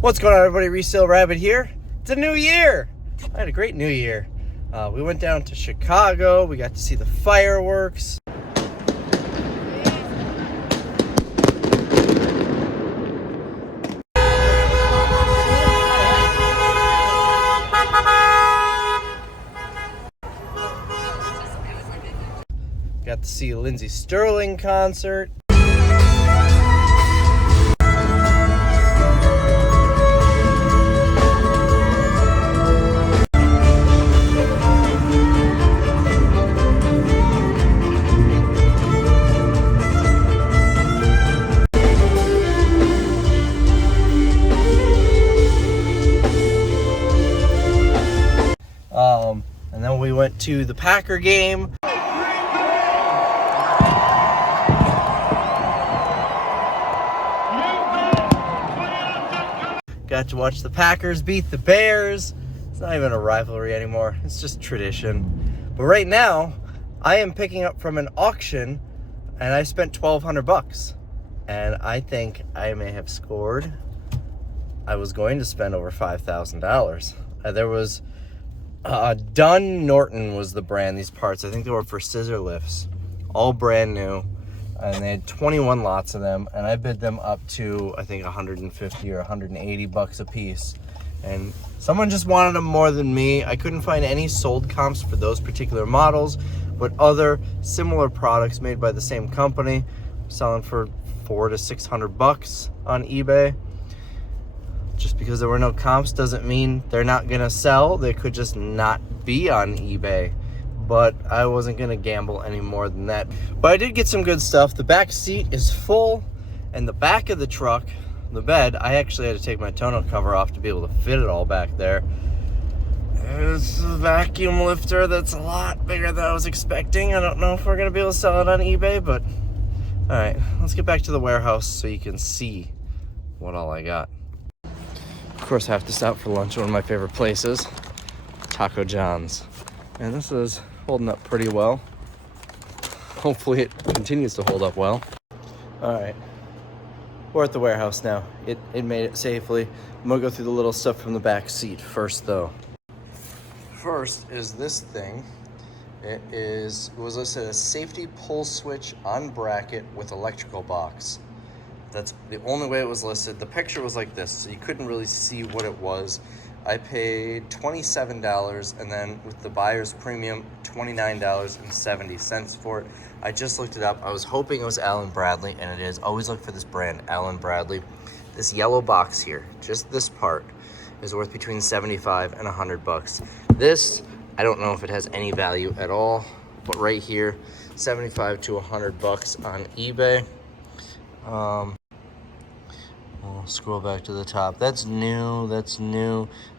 What's going on, everybody? Resale Rabbit here. It's a new year. I had a great new year. We went down to Chicago. We got to see the fireworks. Got to see a Lindsey Sterling concert. And then we went to the Packer game. Got to watch the Packers beat the Bears. It's not even a rivalry anymore. It's just tradition. But right now, I am picking up from an auction, and I spent $1,200. And I think I may have scored. I was going to spend over $5,000. There was Dunn Norton was the brand. These parts, I think they were for scissor lifts, all brand new. And they had 21 lots of them, and I bid them up to, I think, 150 or 180 bucks a piece. And someone just wanted them more than me. I couldn't find any sold comps for those particular models, but other similar products made by the same company selling for $400 to $600 on eBay. Just because there were no comps doesn't mean they're not gonna sell. They could just not be on eBay. But I wasn't gonna gamble any more than that. But I did get some good stuff. The back seat is full, and the back of the truck, the bed, I actually had to take my tonneau cover off to be able to fit it all back there. There's a vacuum lifter that's a lot bigger than I was expecting. I don't know if we're gonna be able to sell it on eBay, but all right, let's get back to the warehouse so you can see what all I got. Of course, I have to stop for lunch at one of my favorite places, Taco John's. And this is holding up pretty well. Hopefully it continues to hold up well. All right, we're at the warehouse now. It made it safely. I'm gonna go through the little stuff from the back seat first though. First is this thing. It was listed as safety pull switch on bracket with electrical box. That's the only way it was listed. The picture was like this, so you couldn't really see what it was. I paid $27, and then with the buyer's premium, $29.70 for it. I just looked it up. I was hoping it was Allan Bradley, and it is. Always look for this brand, Allan Bradley. This yellow box here, just this part, is worth between $75 and $100. This, I don't know if it has any value at all, but right here, $75 to $100 on eBay. We'll scroll back to the top. That's new.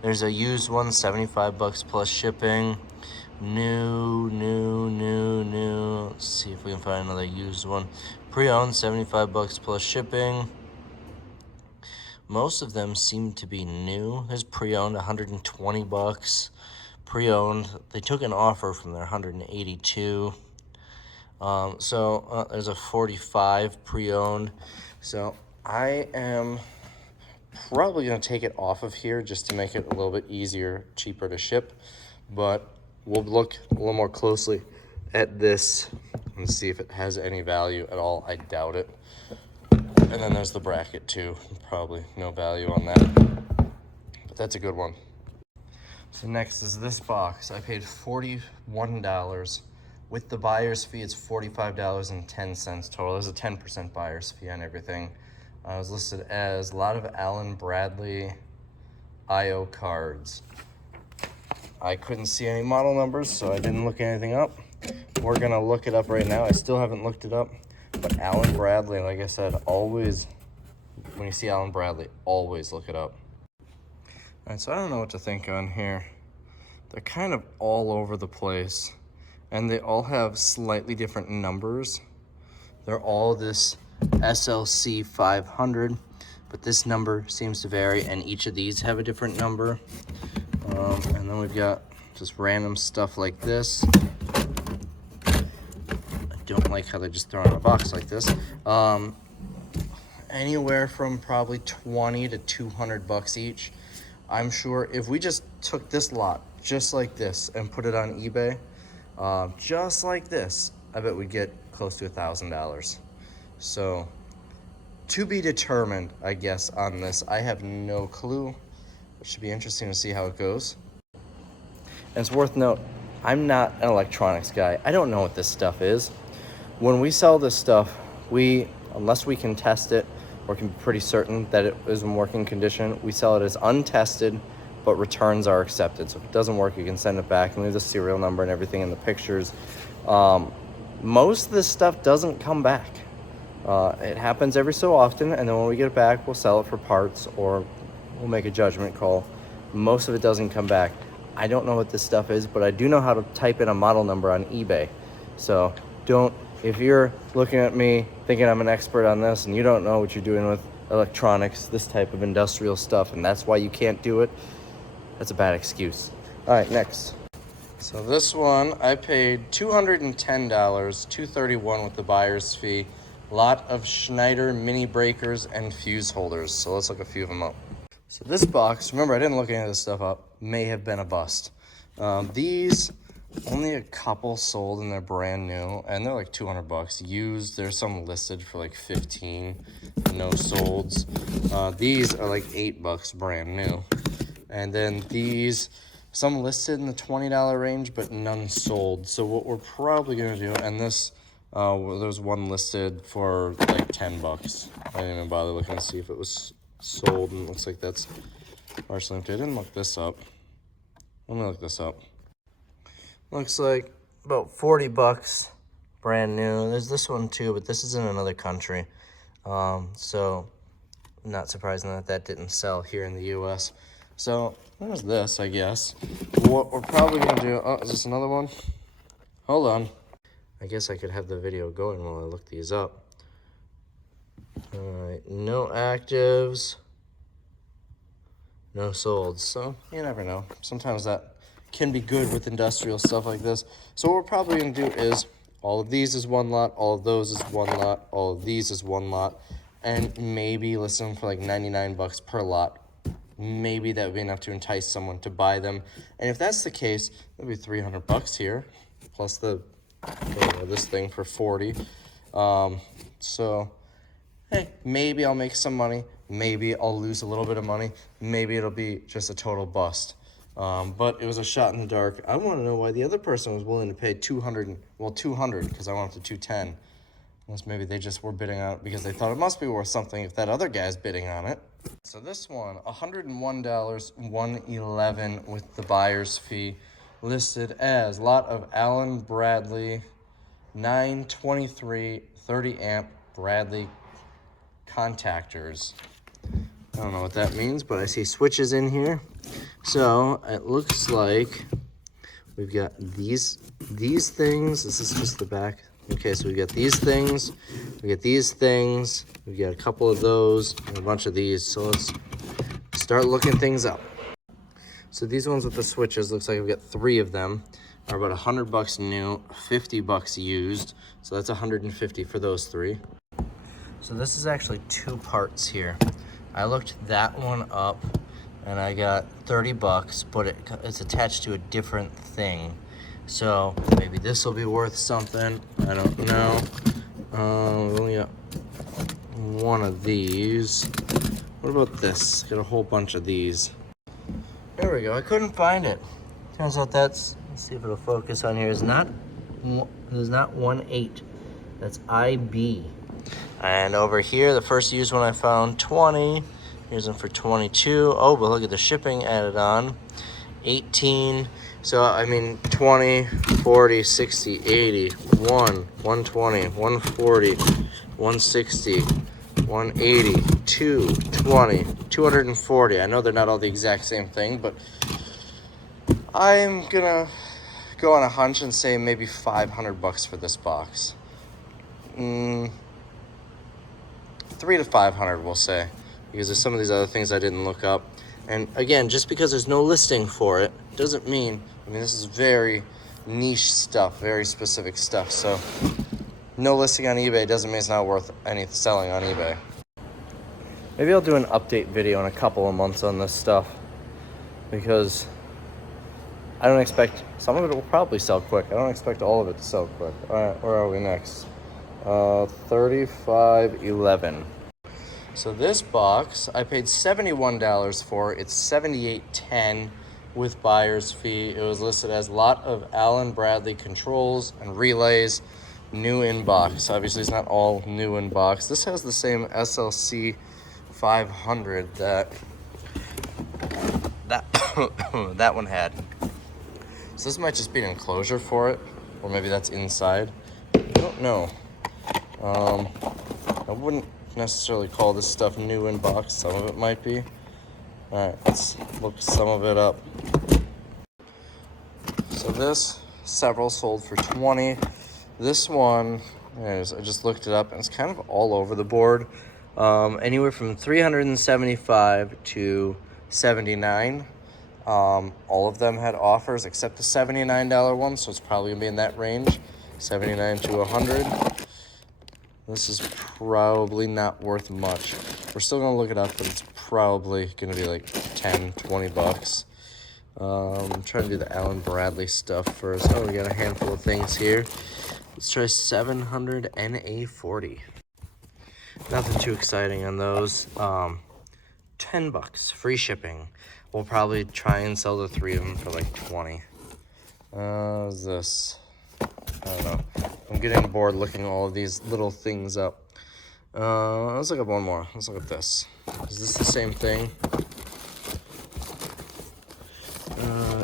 There's a used one, $75 plus shipping. New. Let's see if we can find another used one. Pre-owned, $75 plus shipping. Most of them seem to be new. There's pre-owned, $120. Pre-owned, they took an offer from their $182. There's a 45 pre-owned. So I am probably going to take it off of here just to make it a little bit easier, cheaper to ship. But we'll look a little more closely at this and see if it has any value at all. I doubt it. And then there's the bracket too. Probably no value on that. But that's a good one. So next is this box. I paid $41. With the buyer's fee, it's $45.10 total. There's a 10% buyer's fee on everything. I was listed as a lot of Allan Bradley IO cards. I couldn't see any model numbers, so I didn't look anything up. We're gonna look it up right now. I still haven't looked it up, but Allan Bradley, like I said, always, when you see Allan Bradley, always look it up. All right, so I don't know what to think on here. They're kind of all over the place, and they all have slightly different numbers. They're all this SLC 500, but this number seems to vary, and each of these have a different number. And then we've got just random stuff like this. I don't like how they just throw it in a box like this. anywhere from probably 20 to 200 bucks each. I'm sure if we just took this lot just like this and put it on eBay, just like this, I bet we'd get close to $1,000. So to be determined, I guess, on this. I have no clue. It should be interesting to see how it goes. And it's worth note, I'm not an electronics guy. I don't know what this stuff is. When we sell this stuff, unless we can test it or can be pretty certain that it is in working condition, we sell it as untested, but returns are accepted. So if it doesn't work, you can send it back and leave the serial number and everything in the pictures. Most of this stuff doesn't come back. It happens every so often, and then when we get it back, we'll sell it for parts or we'll make a judgment call. Most of it doesn't come back. I don't know what this stuff is, but I do know how to type in a model number on eBay. So if you're looking at me thinking I'm an expert on this and you don't know what you're doing with electronics, this type of industrial stuff, and that's why you can't do it, that's a bad excuse. All right, next. So this one, I paid $210, $231 with the buyer's fee. Lot of Schneider mini breakers and fuse holders. So let's look a few of them up. So this box, remember I didn't look any of this stuff up, may have been a bust. These, only a couple sold and they're brand new, and they're like 200 bucks used. There's some listed for like 15, no solds. These are like 8 bucks brand new. And then these, some listed in the $20 range, but none sold. So what we're probably gonna do, and this, there's one listed for like 10 bucks. I didn't even bother looking to see if it was sold, and it looks like that's partially empty. I didn't look this up. Let me look this up. Looks like about 40 bucks, brand new. There's this one too, but this is in another country. So not surprising that didn't sell here in the US. So there's this, I guess. What we're probably gonna do, oh, is this another one? Hold on. I guess I could have the video going while I look these up. All right, no actives, no solds. So you never know. Sometimes that can be good with industrial stuff like this. So what we're probably gonna do is all of these is one lot, all of those is one lot, all of these is one lot, and maybe list them for like 99 bucks per lot. Maybe that would be enough to entice someone to buy them. And if that's the case, that'd be 300 bucks here, plus this thing for 40. So hey, maybe I'll make some money. Maybe I'll lose a little bit of money. Maybe it'll be just a total bust. But it was a shot in the dark. I want to know why the other person was willing to pay 200 because I wanted to 210. Unless maybe they just were bidding on it because they thought it must be worth something if that other guy's bidding on it. So this one, $101, $111 with the buyer's fee, listed as lot of Allan Bradley 923 30 amp Bradley contactors. I don't know what that means, but I see switches in here. So it looks like we've got these things. This is just the back. Okay, so we got these things, we got these things, we got a couple of those, and a bunch of these. So let's start looking things up. So these ones with the switches, looks like we've got 3 of them, are about 100 bucks new, 50 bucks used. So that's 150 for those 3. So this is actually 2 parts here. I looked that one up and I got 30 bucks, but it's attached to a different thing. So maybe this will be worth something. I don't know. We only got one of these. What about this? Got a whole bunch of these. There we go. I couldn't find it. Turns out let's see if it'll focus on here. It's not 1.8. That's IB. And over here, the first used one I found, 20. Here's one for 22. Oh, but look at the shipping added on. 18. So, I mean, 20, 40, 60, 80, 120, 140, 160, 180, 220, 240. I know they're not all the exact same thing, but I'm gonna go on a hunch and say maybe 500 bucks for this box. 3 to 500, we'll say, because there's some of these other things I didn't look up. And again, just because there's no listing for it doesn't mean, this is very niche stuff, very specific stuff. So no listing on eBay doesn't mean it's not worth any selling on eBay. Maybe I'll do an update video in a couple of months on this stuff, because I don't expect, some of it will probably sell quick. I don't expect all of it to sell quick. All right, where are we next? 35.11. So this box, I paid $71 for. It's $78.10 with buyer's fee. It was listed as lot of Allan Bradley controls and relays, new in box. Obviously, it's not all new in box. This has the same SLC 500 that that one had. So this might just be an enclosure for it, or maybe that's inside. I don't know. I wouldn't necessarily call this stuff new in box. Some of it might be. All right, let's look some of it up. So this, several sold for 20. This one, I just looked it up, and it's kind of all over the board. Anywhere from 375 to 79. All of them had offers except the $79 one, so it's probably gonna be in that range, 79 to 100. This is probably not worth much. We're still gonna look it up, but it's probably gonna be like 10, 20 bucks. I'm trying to do the Allan Bradley stuff first. Oh, we got a handful of things here. Let's try 700 NA40. Nothing too exciting on those. 10 bucks, free shipping. We'll probably try and sell the 3 of them for like 20. What's this? I don't know. I'm getting bored looking all of these little things up. Let's look up one more. Let's look at this. Is this the same thing?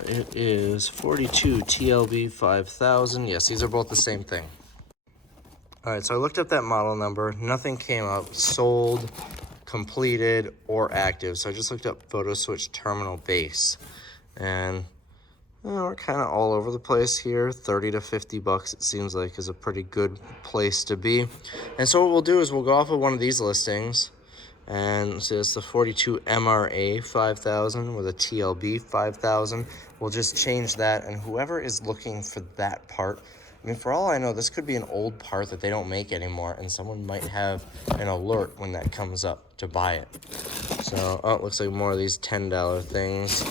It is 42 TLB 5000. Yes, these are both the same thing. All right, so I looked up that model number. Nothing came up. Sold, completed, or active. So I just looked up photo switch terminal base, and we're kind of all over the place here. 30 to 50 bucks, it seems like, is a pretty good place to be. And so what we'll do is we'll go off of one of these listings, and see, it's the 42 MRA 5000 with a TLB 5000. We'll just change that, and whoever is looking for that part, I mean, for all I know, this could be an old part that they don't make anymore, and someone might have an alert when that comes up to buy it. So, oh, it looks like more of these $10 things.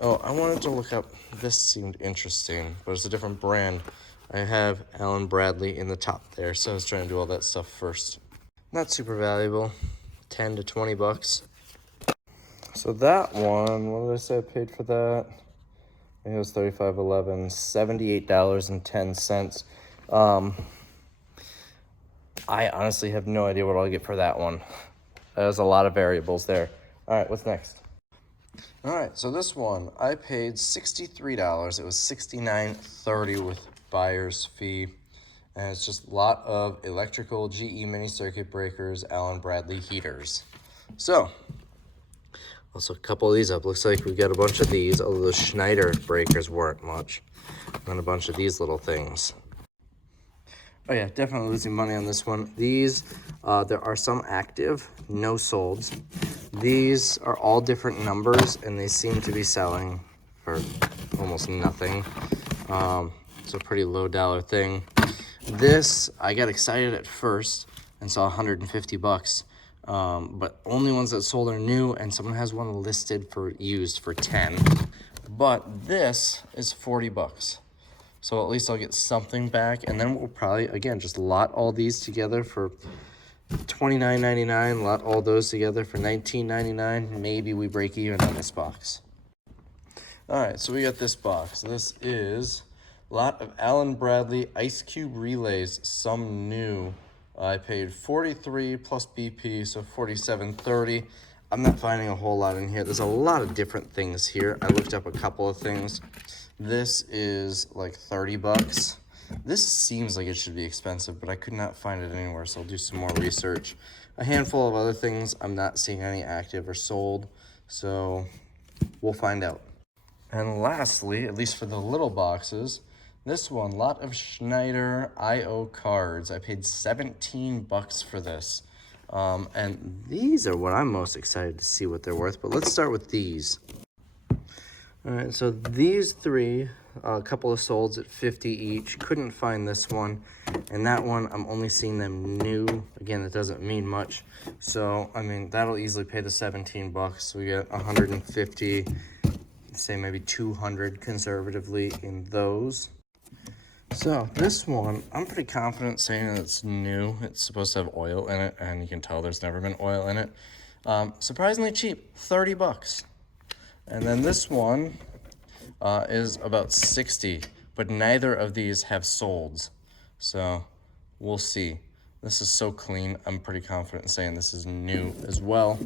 Oh, I wanted to look up, this seemed interesting, but it's a different brand. I have Allan Bradley in the top there, so I was trying to do all that stuff first. Not super valuable, 10 to 20 bucks. So that one, what did I say I paid for that? I think it was $35.11, $78.10. I honestly have no idea what I'll get for that one. There's a lot of variables there. All right, what's next? All right, so this one, I paid $63. It was $69.30 with buyer's fee. And it's just a lot of electrical GE mini circuit breakers, Allan Bradley heaters. So, also a couple of these up. Looks like we got a bunch of these, although the Schneider breakers weren't much. And a bunch of these little things. Oh yeah, definitely losing money on this one. These, there are some active, no solds. These are all different numbers, and they seem to be selling for almost nothing. It's a pretty low dollar thing. This, I got excited at first and saw 150 bucks. But only ones that sold are new, and someone has one listed for used for 10. But this is 40 bucks. So at least I'll get something back, and then we'll probably, again, just lot all these together for $29.99, lot all those together for $19.99. Maybe we break even on this box. All right, so we got this box. This is a lot of Allan Bradley Ice Cube relays, some new. I paid $43 plus BP, so $47.30. I'm not finding a whole lot in here. There's a lot of different things here. I looked up a couple of things. This is like 30 bucks. This seems like it should be expensive, but I could not find it anywhere, so I'll do some more research. A handful of other things, I'm not seeing any active or sold, so we'll find out. And lastly, at least for the little boxes, this one, lot of Schneider IO cards. I paid 17 bucks for this. And these are what I'm most excited to see what they're worth, but let's start with these. All right, so these three, a couple of solds at 50 each. Couldn't find this one, and that one I'm only seeing them new. Again, that doesn't mean much. So I mean, that'll easily pay the 17 bucks. So we get 150, say maybe 200 conservatively in those. So this one, I'm pretty confident saying it's new. It's supposed to have oil in it, and you can tell there's never been oil in it. Surprisingly cheap, 30 bucks. And then this one is about 60, but neither of these have solds. So we'll see. This is so clean. I'm pretty confident in saying this is new as well.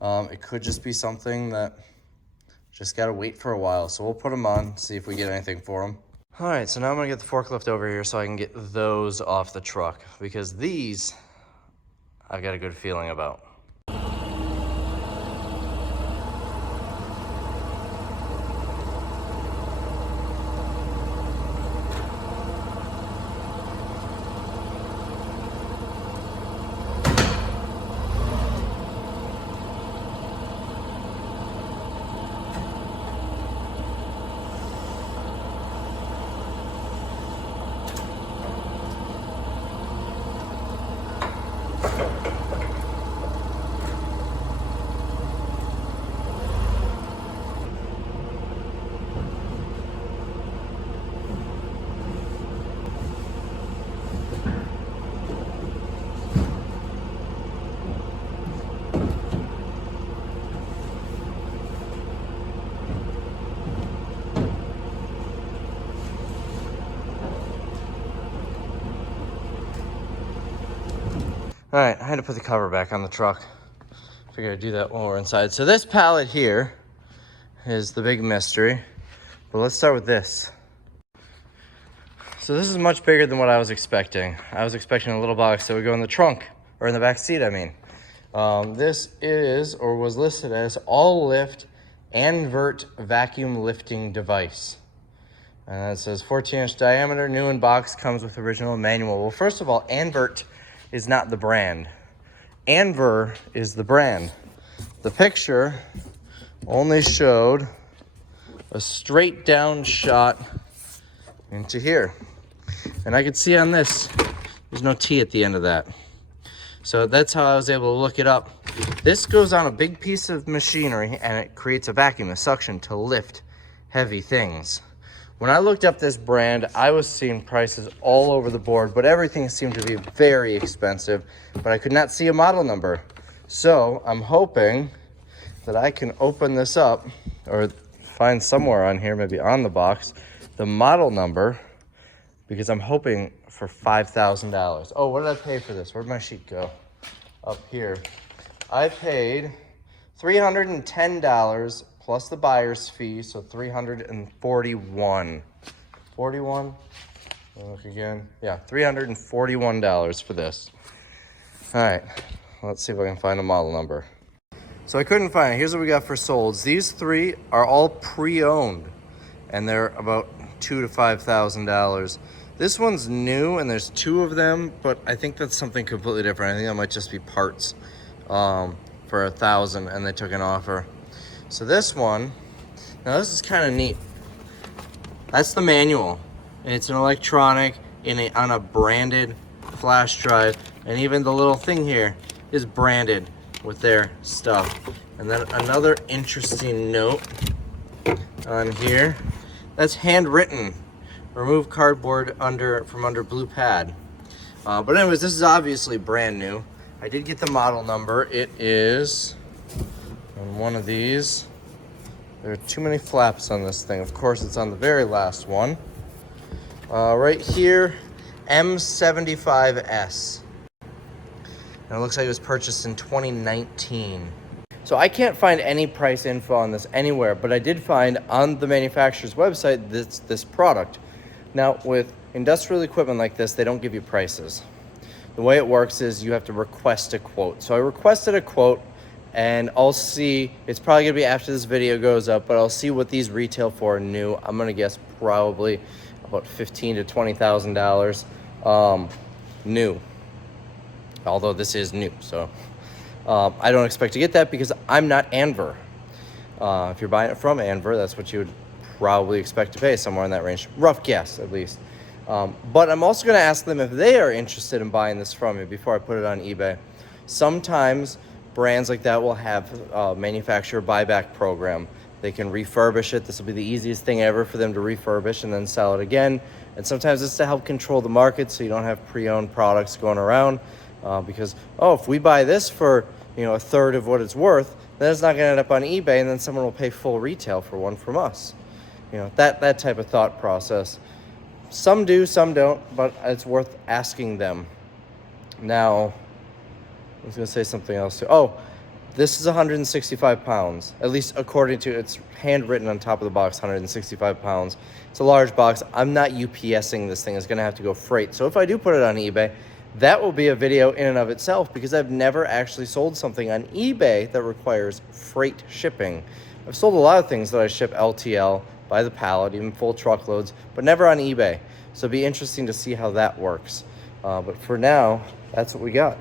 It could just be something that just gotta wait for a while. So we'll put them on, see if we get anything for them. All right, so now I'm gonna get the forklift over here so I can get those off the truck, because these I've got a good feeling about. All right, I had to put the cover back on the truck. Figured I'd do that while we're inside. So this pallet here is the big mystery, but let's start with this. So this is much bigger than what I was expecting. I was expecting a little box that would go in the trunk, or in the back seat, I mean. This is, or was listed as, all lift invert vacuum lifting device. And it says 14-inch diameter, new in box, comes with original manual. Well, first of all, Invert is not the brand. Anver is the brand. The picture only showed a straight down shot into here. And I could see on this, there's no T at the end of that. So that's how I was able to look it up. This goes on a big piece of machinery and it creates a vacuum, a suction to lift heavy things. When I looked up this brand, I was seeing prices all over the board, but everything seemed to be very expensive, but I could not see a model number. So I'm hoping that I can open this up or find somewhere on here, maybe on the box, the model number, because I'm hoping for $5,000. Oh, what did I pay for this? Where'd my sheet go? Up here. I paid $310 plus the buyer's fee, so $341. 41? Look again. Yeah, $341 for this. All right, let's see if I can find a model number. So I couldn't find it. Here's what we got for solds. These three are all pre-owned, and they're about $2,000 to $5,000. This one's new, and there's two of them, but I think that's something completely different. I think that might just be parts for $1,000, and they took an offer. So this one, now this is kind of neat. That's the manual. It's an electronic on a branded flash drive, and even the little thing here is branded with their stuff. And then another interesting note on here, that's handwritten. Remove cardboard from under blue pad. But anyways, this is obviously brand new. I did get the model number. It is on one of these. There are too many flaps on this thing. Of course, it's on the very last one. Right here, M75S. And it looks like it was purchased in 2019. So I can't find any price info on this anywhere, but I did find on the manufacturer's website this product. Now, with industrial equipment like this, they don't give you prices. The way it works is you have to request a quote. So I requested a quote, and I'll see, it's probably gonna be after this video goes up, but I'll see what these retail for new. I'm gonna guess probably about $15,000 to $20,000 new. Although this is new, so I don't expect to get that because I'm not Anver. If you're buying it from Anver, that's what you would probably expect to pay, somewhere in that range. Rough guess, at least. But I'm also going to ask them if they are interested in buying this from me before I put it on eBay. Sometimes brands like that will have a manufacturer buyback program. They can refurbish it. This will be the easiest thing ever for them to refurbish and then sell it again. And sometimes it's to help control the market so you don't have pre-owned products going around. Because, if we buy this for, a third of what it's worth, then it's not going to end up on eBay, and then someone will pay full retail for one from us. That type of thought process. Some do, some don't, but it's worth asking them. Now, I was going to say something else too. This is 165 pounds, at least according to, it's handwritten on top of the box, 165 pounds. It's a large box. I'm not UPSing this thing. It's going to have to go freight. So if I do put it on eBay, that will be a video in and of itself, because I've never actually sold something on eBay that requires freight shipping. I've sold a lot of things that I ship LTL by the pallet, even full truckloads, but never on eBay. So it'd be interesting to see how that works. But for now, that's what we got.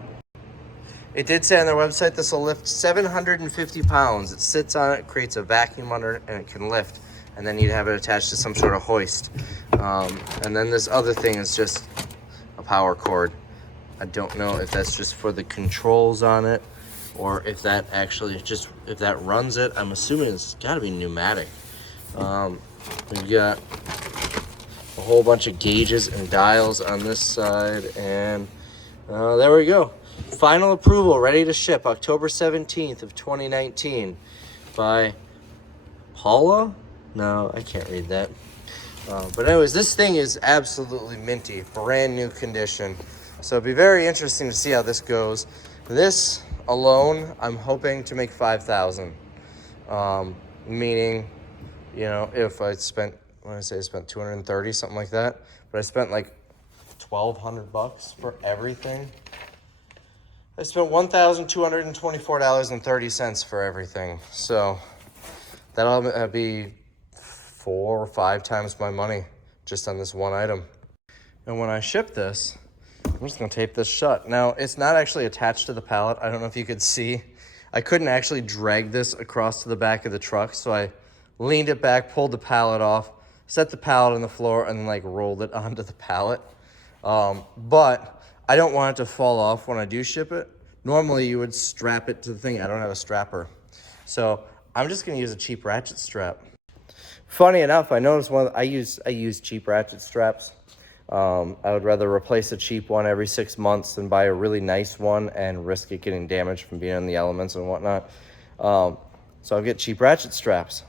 It did say on their website this will lift 750 pounds. It sits on it, creates a vacuum under it, and it can lift. And then you'd have it attached to some sort of hoist. And then this other thing is just a power cord. I don't know if that's just for the controls on it, or if that actually if that runs it. I'm assuming it's got to be pneumatic. We've got a whole bunch of gauges and dials on this side, and there we go. Final approval, ready to ship, October 17th of 2019 by Paula? No, I can't read that. But anyways, this thing is absolutely minty, brand new condition. So it'd be very interesting to see how this goes. This alone, I'm hoping to make $5,000. Meaning, if I spent, I spent 230, something like that. But I spent like $1,200 for everything. I spent $1,224.30 for everything. So that'll be 4 or 5 times my money just on this one item. And when I ship this, I'm just gonna tape this shut. Now, it's not actually attached to the pallet. I don't know if you could see. I couldn't actually drag this across to the back of the truck, so I leaned it back, pulled the pallet off, set the pallet on the floor, and then rolled it onto the pallet. But I don't want it to fall off when I do ship it. Normally, you would strap it to the thing. I don't have a strapper. So I'm just gonna use a cheap ratchet strap. Funny enough, I noticed I use cheap ratchet straps. I would rather replace a cheap one every 6 months than buy a really nice one and risk it getting damaged from being in the elements and whatnot. So I'll get cheap ratchet straps.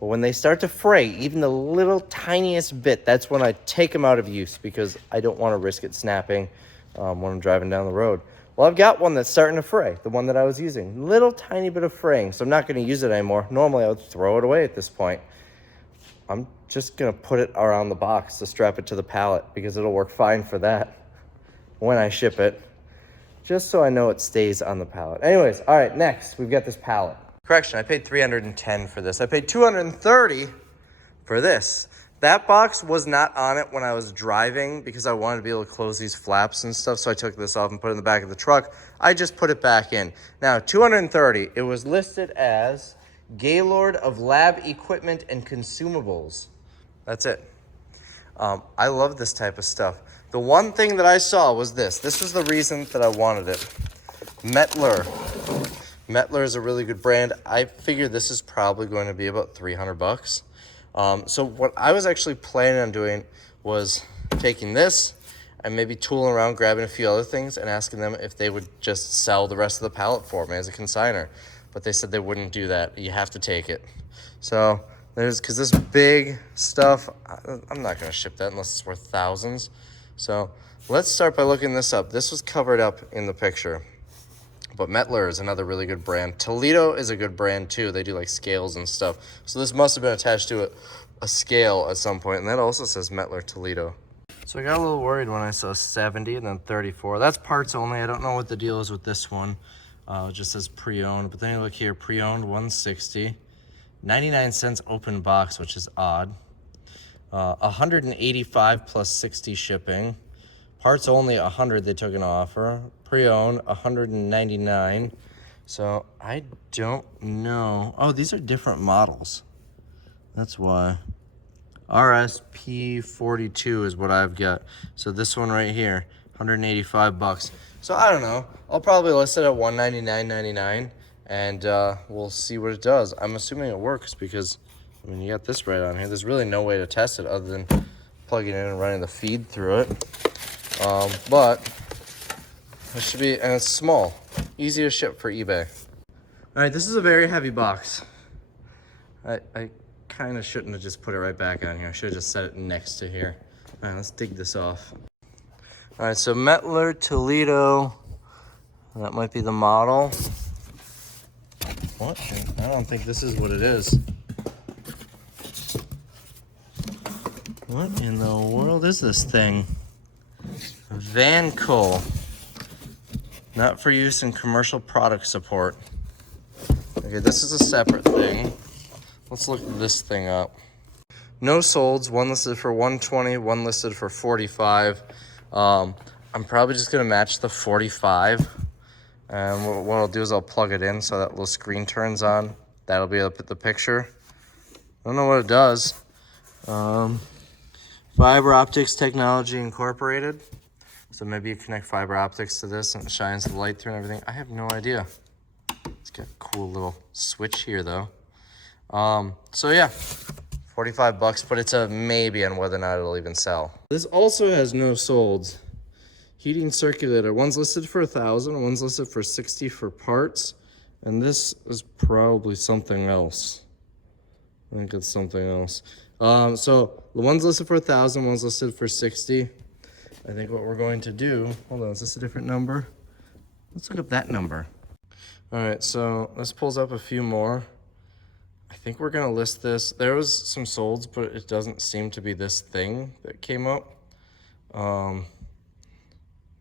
But when they start to fray, even the little tiniest bit, that's when I take them out of use, because I don't want to risk it snapping when I'm driving down the road. Well, I've got one that's starting to fray, the one that I was using. Little tiny bit of fraying, so I'm not going to use it anymore. Normally, I would throw it away at this point. I'm just going to put it around the box to strap it to the pallet, because it'll work fine for that when I ship it, just so I know it stays on the pallet. Anyways, all right, next, we've got this pallet. Correction, I paid $310 for this. I paid $230 for this. That box was not on it when I was driving, because I wanted to be able to close these flaps and stuff, so I took this off and put it in the back of the truck. I just put it back in. Now, $230, it was listed as Gaylord of Lab Equipment and Consumables. That's it. I love this type of stuff. The one thing that I saw was this. This was the reason that I wanted it. Mettler. Mettler is a really good brand. I figured this is probably going to be about $300. So what I was actually planning on doing was taking this and maybe tooling around, grabbing a few other things and asking them if they would just sell the rest of the pallet for me as a consignor. But they said they wouldn't do that. You have to take it. So because this big stuff, I'm not going to ship that unless it's worth thousands. So let's start by looking this up. This was covered up in the picture. But Mettler is another really good brand. Toledo is a good brand too. They do scales and stuff. So this must have been attached to a scale at some point. And that also says Mettler Toledo. So I got a little worried when I saw 70 and then 34. That's parts only. I don't know what the deal is with this one. It just says pre-owned. But then you look here, pre-owned 160. 99 cents open box, which is odd. 185 plus 60 shipping. Parts only 100 they took an offer. Pre-owned 199. So I don't know. Oh, these are different models. That's why. RSP42 is what I've got. So this one right here, 185 bucks. So I don't know. I'll probably list it at $199.99 and we'll see what it does. I'm assuming it works because, I mean, you got this right on here. There's really no way to test it other than plugging it in and running the feed through it. But it should be, and it's small, easy to ship for eBay. All right, this is a very heavy box. I kind of shouldn't have just put it right back on here. I should have just set it next to here. All right, let's dig this off. All right, so Mettler Toledo, that might be the model. What? I don't think this is what it is. What in the world is this thing? Vanco. Not for use in commercial product support. Okay, this is a separate thing. Let's look this thing up. No solds, one listed for 120, one listed for 45. I'm probably just gonna match the 45. And what I'll do is I'll plug it in so that little screen turns on. That'll be up at the picture. I don't know what it does. Fiber optics technology incorporated. So maybe you connect fiber optics to this and it shines the light through and everything. I have no idea. It's got a cool little switch here though. So yeah, 45 bucks, but it's a maybe on whether or not it'll even sell. This also has no solds. Heating circulator, one's listed for 1,000, one's listed for 60 for parts, and this is probably something else. I think it's something else. So the one's listed for 1,000, one's listed for 60. I think what we're going to do, hold on, is this a different number? Let's look up that number. All right, so this pulls up a few more. I think we're gonna list this. There was some solds, but it doesn't seem to be this thing that came up.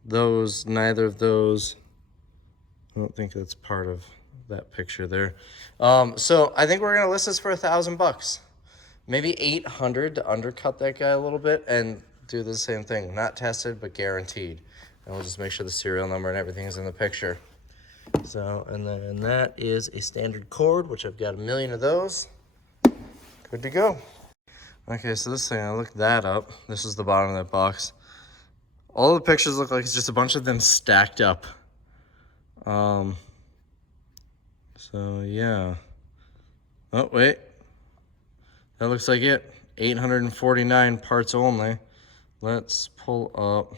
Neither of those, I don't think that's part of that picture there. So I think we're gonna list this for 1,000 bucks. Maybe 800 to undercut that guy a little bit and do the same thing. Not tested, but guaranteed. And we'll just make sure the serial number and everything is in the picture. So, and then that is a standard cord, which I've got a million of those. Good to go. Okay, so this thing, I looked that up. This is the bottom of that box. All the pictures look like it's just a bunch of them stacked up. So yeah. Oh, wait. That looks like it. 849 parts only. Let's pull up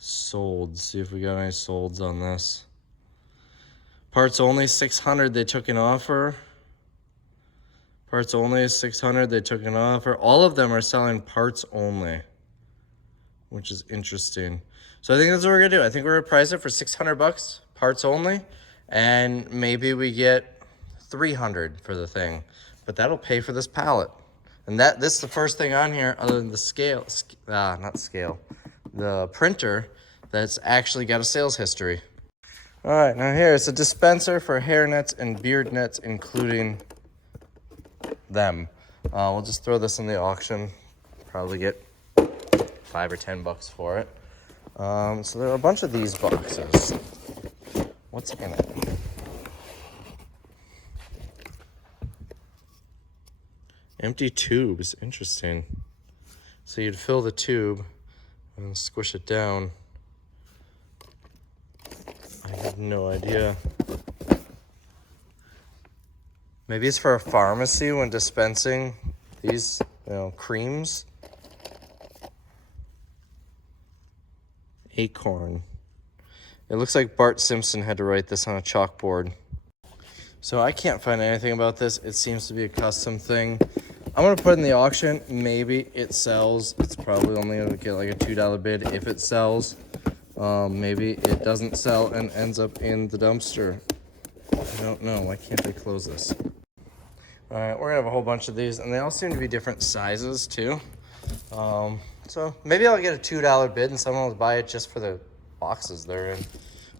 solds, see if we got any solds on this. Parts only 600, they took an offer. Parts only 600, they took an offer. All of them are selling parts only, which is interesting. So I think that's what we're gonna do. I think we're gonna price it for 600 bucks, parts only, and maybe we get 300 for the thing, but that'll pay for this pallet. And this is the first thing on here other than the the printer that's actually got a sales history. All right, now here it's a dispenser for hair nets and beard nets, including them. We'll just throw this in the auction, probably get 5 or 10 bucks for it. So there are a bunch of these boxes. What's in it? Empty tubes, interesting. So you'd fill the tube and squish it down. I have no idea. Maybe it's for a pharmacy when dispensing these, creams. Acorn. It looks like Bart Simpson had to write this on a chalkboard. So I can't find anything about this. It seems to be a custom thing. I'm gonna put it in the auction. Maybe it sells. It's probably only gonna get like a $2 bid if it sells. Maybe it doesn't sell and ends up in the dumpster. I don't know. Why can't they close this? All right, we're gonna have a whole bunch of these, and they all seem to be different sizes too. So maybe I'll get a $2 bid and someone will buy it just for the boxes they're in.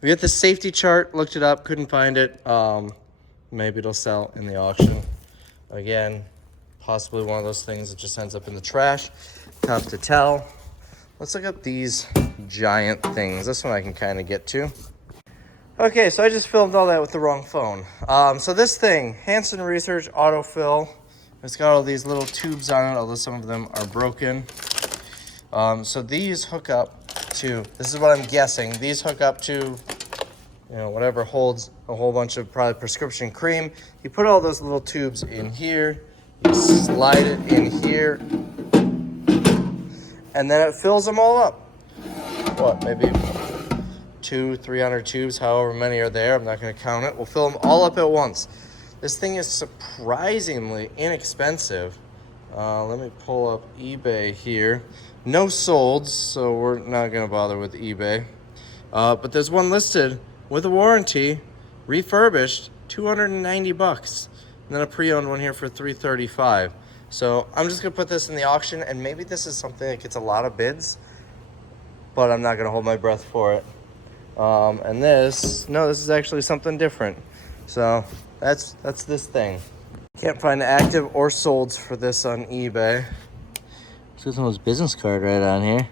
We got the safety chart, looked it up, couldn't find it. Maybe it'll sell in the auction. Again, possibly one of those things that just ends up in the trash. Tough to tell. Let's look up these giant things. This one I can kind of get to. Okay, so I just filmed all that with the wrong phone. So this thing, Hansen Research AutoFill, it's got all these little tubes on it, although some of them are broken. So these hook up to, this is what I'm guessing, these hook up to, you know, whatever holds a whole bunch of probably prescription cream. You put all those little tubes in here, you slide it in here, and then it fills them all up. What, maybe 200-300 tubes, however many are there. I'm not going to count it. We'll fill them all up at once. This thing is surprisingly inexpensive. Let me pull up eBay here. No solds, so we're not going to bother with eBay. But there's one listed with a warranty, refurbished, $290. And then a pre-owned one here for $335. So I'm just going to put this in the auction, and maybe this is something that gets a lot of bids, but I'm not going to hold my breath for it. And this is actually something different. So that's this thing. Can't find active or solds for this on eBay. There's someone's business card right on here.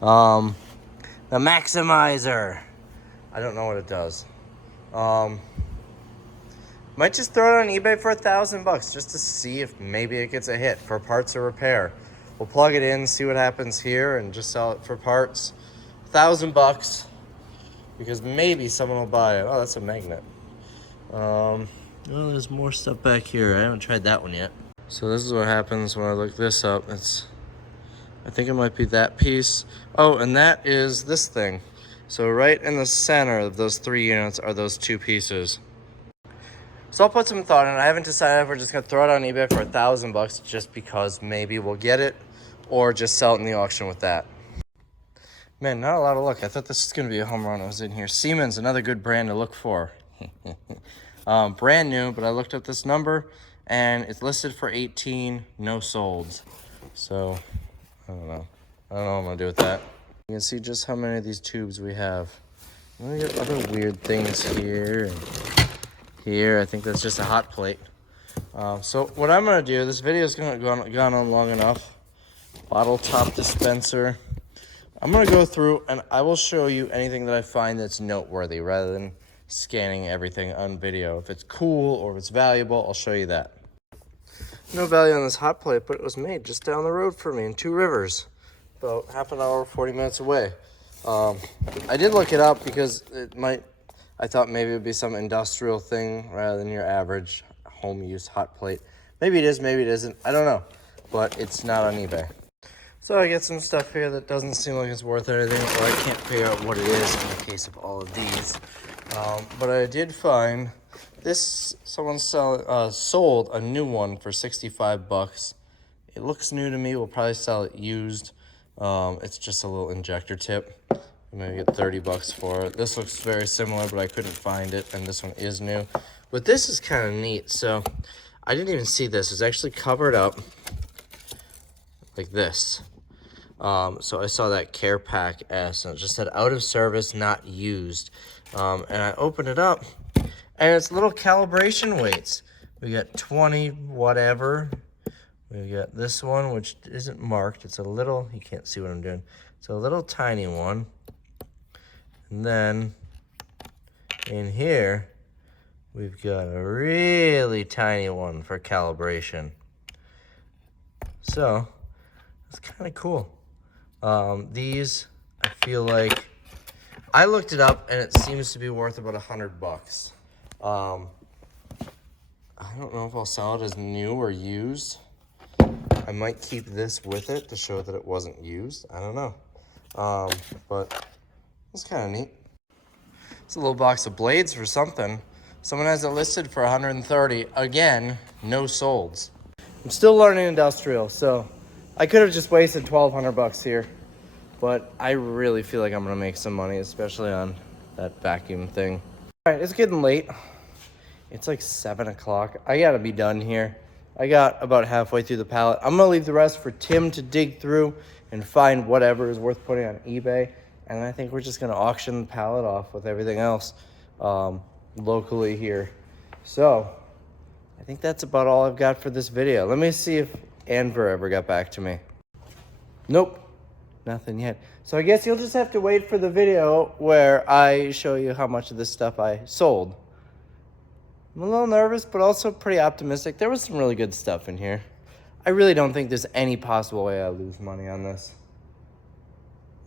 The Maximizer. I don't know what it does. Might just throw it on eBay for $1,000 just to see if maybe it gets a hit for parts or repair. We'll plug it in, see what happens here, and just sell it for parts. $1,000 because maybe someone will buy it. Oh, that's a magnet. Oh, there's more stuff back here. I haven't tried that one yet. So this is what happens when I look this up. I think it might be that piece. Oh, and that is this thing. So right in the center of those 3 units are those 2 pieces. So I'll put some thought in it. I haven't decided if we're just gonna throw it on eBay for $1,000 just because maybe we'll get it, or just sell it in the auction with that. Man, not a lot of luck. I thought this was gonna be a home run. I was in here. Seaman's another good brand to look for. Brand new, but I looked up this number and it's listed for 18, no solds. So I don't know what I'm gonna do with that. You can see just how many of these tubes we have. And we got other weird things here and here. I think that's just a hot plate. So what I'm gonna do, this video is gone on long enough. Bottle top dispenser. I'm gonna go through and I will show you anything that I find that's noteworthy rather than scanning everything on video. If it's cool or if it's valuable, I'll show you that. No value on this hot plate, but it was made just down the road for me in Two Rivers, about half an hour, 40 minutes away. I did look it up because I thought maybe it would be some industrial thing rather than your average home use hot plate. Maybe it is, maybe it isn't. I don't know, but it's not on eBay. So I get some stuff here that doesn't seem like it's worth anything, or I can't figure out what it is in the case of all of these. But I did find this, someone sold a new one for $65. It looks new to me. We'll probably sell it used. It's just a little injector tip. Maybe get $30 for it. This looks very similar, but I couldn't find it, and this one is new. But this is kind of neat. So I didn't even see this. It's actually covered up like this. So I saw that Care Pack S, and it just said out of service, not used. And I opened it up, and it's little calibration weights. We got 20 whatever. We got this one, which isn't marked. It's a little, you can't see what I'm doing. It's a little tiny one. And then in here, we've got a really tiny one for calibration. So it's kind of cool. These, I feel like, I looked it up and it seems to be worth about $100. I don't know if I'll sell it as new or used. I might keep this with it to show that it wasn't used. I don't know. But it's kind of neat. It's a little box of blades for something. Someone has it listed for $130. Again, no solds. I'm still learning industrial, so I could have just wasted $1,200 here. But I really feel like I'm gonna make some money, especially on that vacuum thing. All right, it's getting late. It's like 7 o'clock. I gotta be done here. I got about halfway through the pallet. I'm gonna leave the rest for Tim to dig through and find whatever is worth putting on eBay. And I think we're just gonna auction the pallet off with everything else locally here. So I think that's about all I've got for this video. Let me see if Anver ever got back to me. Nope. nothing yet. So I guess you'll just have to wait for the video where I show you how much of this stuff I sold. I'm a little nervous, but also pretty optimistic. There was some really good stuff in here. I really don't think there's any possible way I'll lose money on this.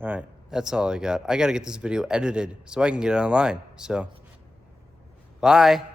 All right, that's all I got. I got to get this video edited so I can get it online. So, bye.